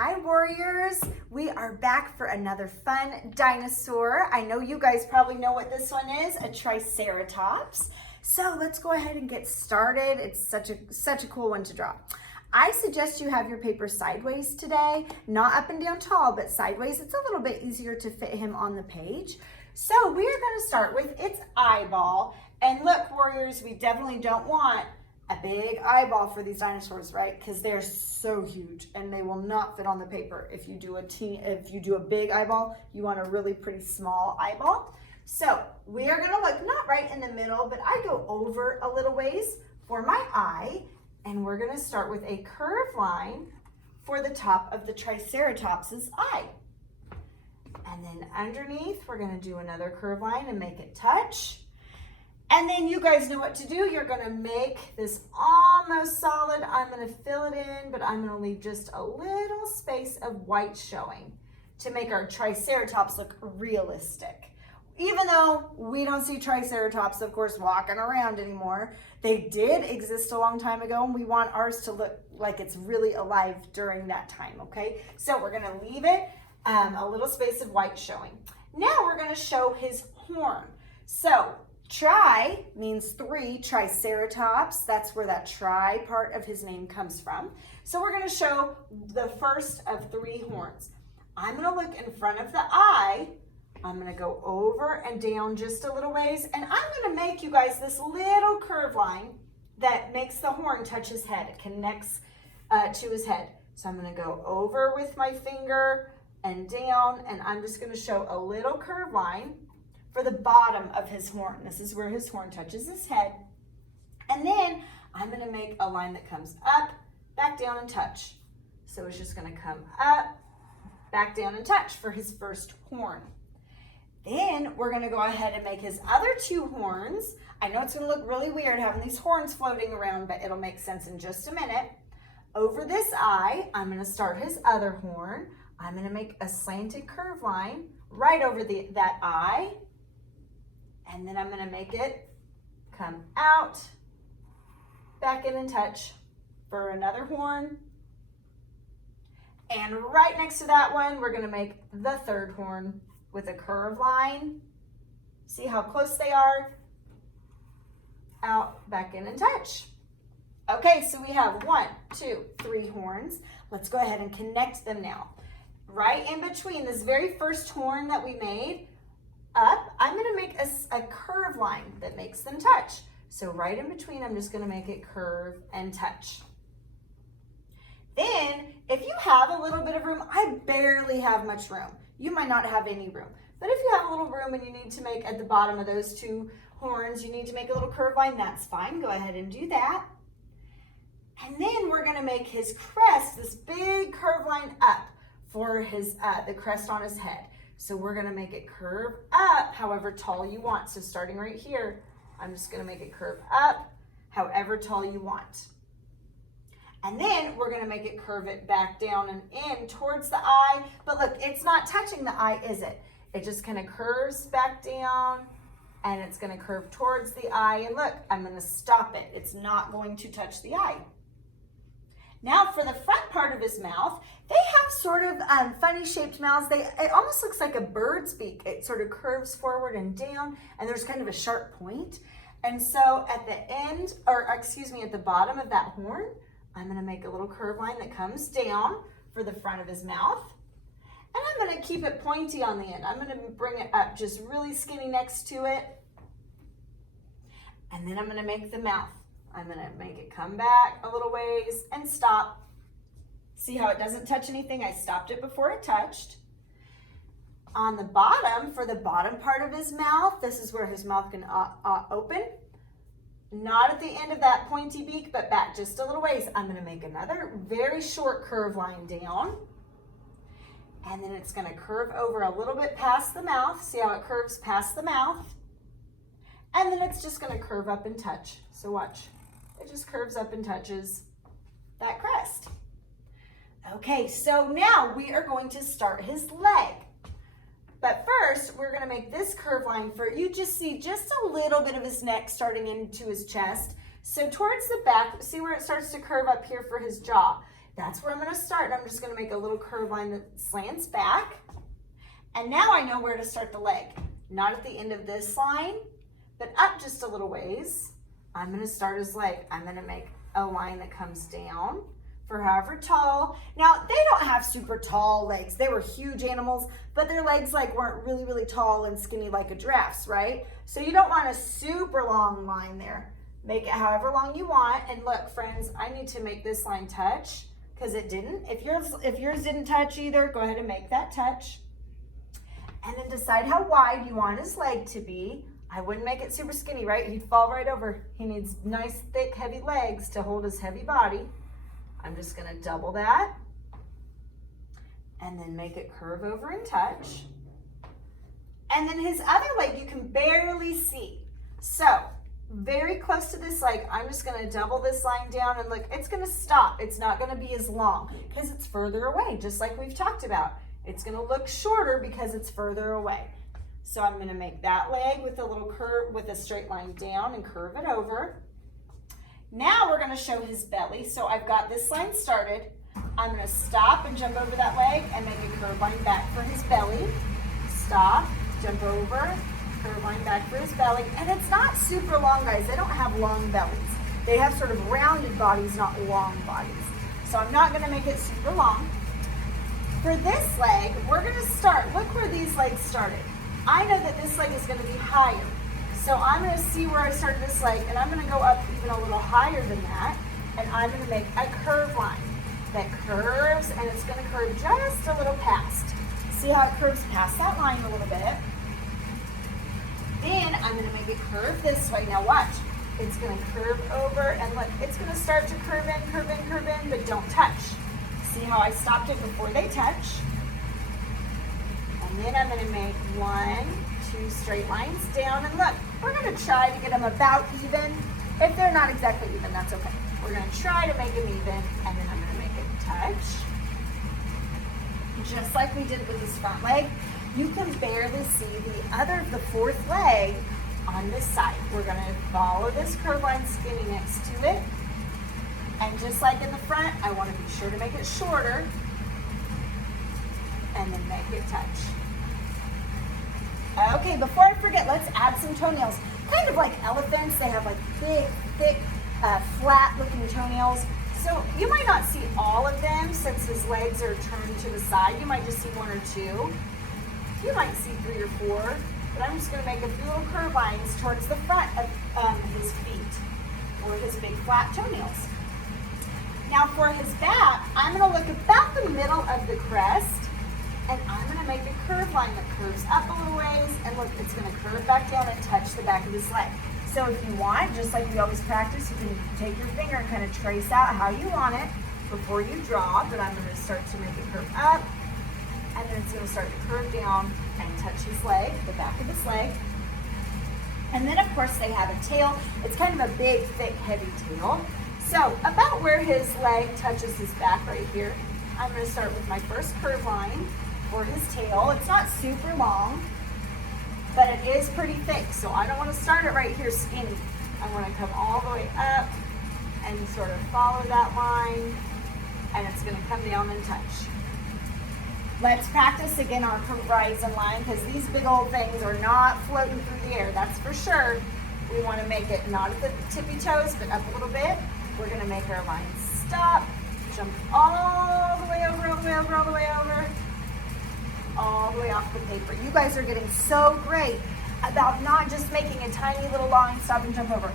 Hi warriors, we are back for another fun dinosaur. I know you guys probably know what this one is, a Triceratops. So let's go ahead and get started. It's such a cool one to draw. I suggest you have your paper sideways today, not up and down tall, but sideways. It's a little bit easier to fit him on the page. So we are going to start with its eyeball. And look warriors, we definitely don't want a big eyeball for these dinosaurs, right? Because they're so huge and they will not fit on the paper. If you do a big eyeball, you want a really pretty small eyeball. So we are gonna look not right in the middle, but I go over a little ways for my eye, and we're gonna start with a curved line for the top of the Triceratops's eye. And then underneath, we're gonna do another curved line and make it touch. And then you guys know what to do. You're gonna make this almost solid. I'm gonna fill it in, but I'm gonna leave just a little space of white showing to make our Triceratops look realistic. Even though we don't see Triceratops, of course, walking around anymore, they did exist a long time ago, and we want ours to look like it's really alive during that time, okay? So we're gonna leave it a little space of white showing. Now we're gonna show his horn. So, tri means three, Triceratops. That's where that tri part of his name comes from. So we're going to show the first of three horns. I'm going to look in front of the eye. I'm going to go over and down just a little ways. And I'm going to make you guys this little curve line that makes the horn touch his head. It connects to his head. So I'm going to go over with my finger and down. And I'm just going to show a little curve line for the bottom of his horn. This is where his horn touches his head. And then I'm gonna make a line that comes up, back down and touch. So it's just gonna come up, back down and touch for his first horn. Then we're gonna go ahead and make his other two horns. I know it's gonna look really weird having these horns floating around, but it'll make sense in just a minute. Over this eye, I'm gonna start his other horn. I'm gonna make a slanted curve line right over that eye. And then I'm gonna make it come out, back in and touch for another horn. And right next to that one, we're gonna make the third horn with a curved line. See how close they are? Out, back in and touch. Okay, so we have 1, 2, 3 horns. Let's go ahead and connect them now. Right in between this very first horn that we made, up, I'm gonna make a curve line that makes them touch. So right in between, I'm just gonna make it curve and touch. Then, if you have a little bit of room, I barely have much room. You might not have any room. But if you have a little room and you need to make at the bottom of those two horns, you need to make a little curve line, that's fine. Go ahead and do that. And then we're gonna make his crest, this big curve line up for his the crest on his head. So we're gonna make it curve up however tall you want. So starting right here, I'm just gonna make it curve up however tall you want. And then we're gonna make it curve it back down and in towards the eye. But look, it's not touching the eye, is it? It just kind of curves back down and it's gonna curve towards the eye. And look, I'm gonna stop it. It's not going to touch the eye. Now for the front part of his mouth, they have sort of funny shaped mouths. It almost looks like a bird's beak. It sort of curves forward and down, and there's kind of a sharp point. And so at the end, or excuse me, at the bottom of that horn, I'm gonna make a little curve line that comes down for the front of his mouth. And I'm gonna keep it pointy on the end. I'm gonna bring it up just really skinny next to it. And then I'm gonna make the mouth. I'm gonna make it come back a little ways and stop. See how it doesn't touch anything? I stopped it before it touched. On the bottom, for the bottom part of his mouth, this is where his mouth can open. Not at the end of that pointy beak, but back just a little ways. I'm gonna make another very short curve line down. And then it's gonna curve over a little bit past the mouth. See how it curves past the mouth? And then it's just gonna curve up and touch. So watch. It just curves up and touches that crest. Okay, so now we are going to start his leg. But first, we're gonna make this curve line for, you just see just a little bit of his neck starting into his chest. So towards the back, see where it starts to curve up here for his jaw. That's where I'm gonna start. I'm just gonna make a little curved line that slants back. And now I know where to start the leg. Not at the end of this line, but up just a little ways. I'm gonna start his leg. I'm gonna make a line that comes down for however tall. Now, they don't have super tall legs. They were huge animals, but their legs like weren't really, really tall and skinny like a giraffe's, right? So you don't want a super long line there. Make it however long you want. And look, friends, I need to make this line touch because it didn't. If yours didn't touch either, go ahead and make that touch. And then decide how wide you want his leg to be. I wouldn't make it super skinny, right? He'd fall right over. He needs nice, thick, heavy legs to hold his heavy body. I'm just gonna double that and then make it curve over and touch. And then his other leg you can barely see. So very close to this leg, I'm just gonna double this line down and look, it's gonna stop. It's not gonna be as long because it's further away, just like we've talked about. It's gonna look shorter because it's further away. So I'm gonna make that leg with a little curve, with a straight line down and curve it over. Now we're gonna show his belly. So I've got this line started. I'm gonna stop and jump over that leg and make a curved line back for his belly. Stop, jump over, curved line back for his belly. And it's not super long, guys. They don't have long bellies. They have sort of rounded bodies, not long bodies. So I'm not gonna make it super long. For this leg, we're gonna start, look where these legs started. I know that this leg is gonna be higher. So I'm gonna see where I started this leg and I'm gonna go up even a little higher than that. And I'm gonna make a curved line that curves and it's gonna curve just a little past. See how it curves past that line a little bit? Then I'm gonna make it curve this way. Now watch, it's gonna curve over and look, it's gonna start to curve in, curve in, curve in, but don't touch. See how I stopped it before they touch? And then I'm gonna make 1, 2 straight lines down. And look, we're gonna try to get them about even. If they're not exactly even, that's okay. We're gonna try to make them even, and then I'm gonna make it touch. Just like we did with this front leg. You can barely see the fourth leg on this side. We're gonna follow this curved line skinny next to it. And just like in the front, I wanna be sure to make it shorter and then make it touch. Okay, before I forget, let's add some toenails. Kind of like elephants, they have like big, thick, flat looking toenails. So you might not see all of them since his legs are turned to the side. You might just see 1 or 2. You might see 3 or 4, but I'm just gonna make a few little curve lines towards the front of his feet or his big flat toenails. Now for his back, I'm gonna look about the middle of the crest and I'm gonna make a curved line that curves up a little ways and look, it's gonna curve back down and touch the back of his leg. So if you want, just like we always practice, you can take your finger and kind of trace out how you want it before you draw, but I'm gonna start to make it curve up and then it's gonna start to curve down and touch his leg, the back of his leg. And then of course they have a tail. It's kind of a big, thick, heavy tail. So about where his leg touches his back right here, I'm gonna start with my first curve line for his tail. It's not super long, but it is pretty thick. So I don't wanna start it right here skinny. I wanna come all the way up and sort of follow that line and it's gonna come down and touch. Let's practice again our horizon line because these big old things are not floating through the air, that's for sure. We wanna make it not at the tippy toes, but up a little bit. We're gonna make our line stop, jump all the way over, all the way over, all the way over, all the way off the paper. You guys are getting so great about not just making a tiny little line, stop and jump over.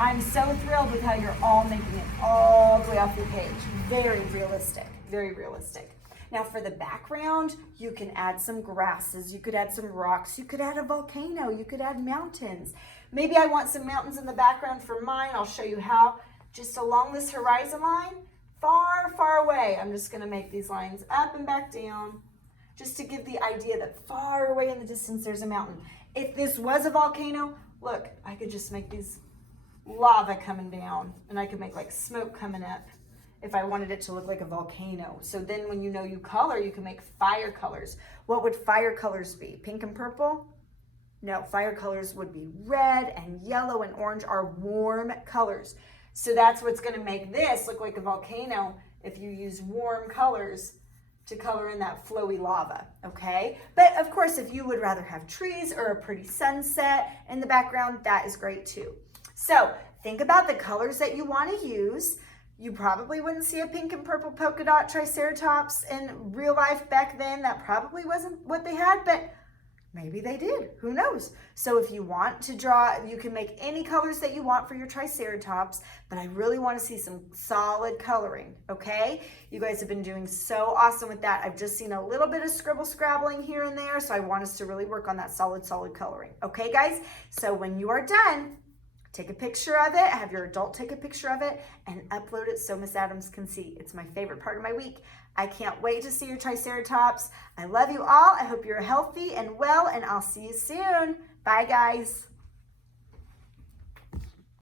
I'm so thrilled with how you're all making it all the way off your page. Very realistic, very realistic. Now for the background, you can add some grasses, you could add some rocks, you could add a volcano, you could add mountains. Maybe I want some mountains in the background for mine. I'll show you how. Just along this horizon line, far, far away. I'm just gonna make these lines up and back down, just to give the idea that far away in the distance, there's a mountain. If this was a volcano, look, I could just make these lava coming down and I could make like smoke coming up if I wanted it to look like a volcano. So then when you know you color, you can make fire colors. What would fire colors be? Pink and purple? No, fire colors would be red and yellow and orange are warm colors. So that's what's gonna make this look like a volcano if you use warm colors to color in that flowy lava, okay? But of course, if you would rather have trees or a pretty sunset in the background, that is great too. So think about the colors that you want to use. You probably wouldn't see a pink and purple polka dot Triceratops in real life back then. That probably wasn't what they had, but maybe they did, who knows? So if you want to draw, you can make any colors that you want for your Triceratops, but I really want to see some solid coloring, okay? You guys have been doing so awesome with that. I've just seen a little bit of scrabbling here and there, so I want us to really work on that solid coloring, okay guys? So when you are done, take a picture of it, have your adult take a picture of it, and upload it so Miss Adams can see. It's my favorite part of my week. I can't wait to see your Triceratops. I love you all. I hope you're healthy and well, and I'll see you soon. Bye, guys.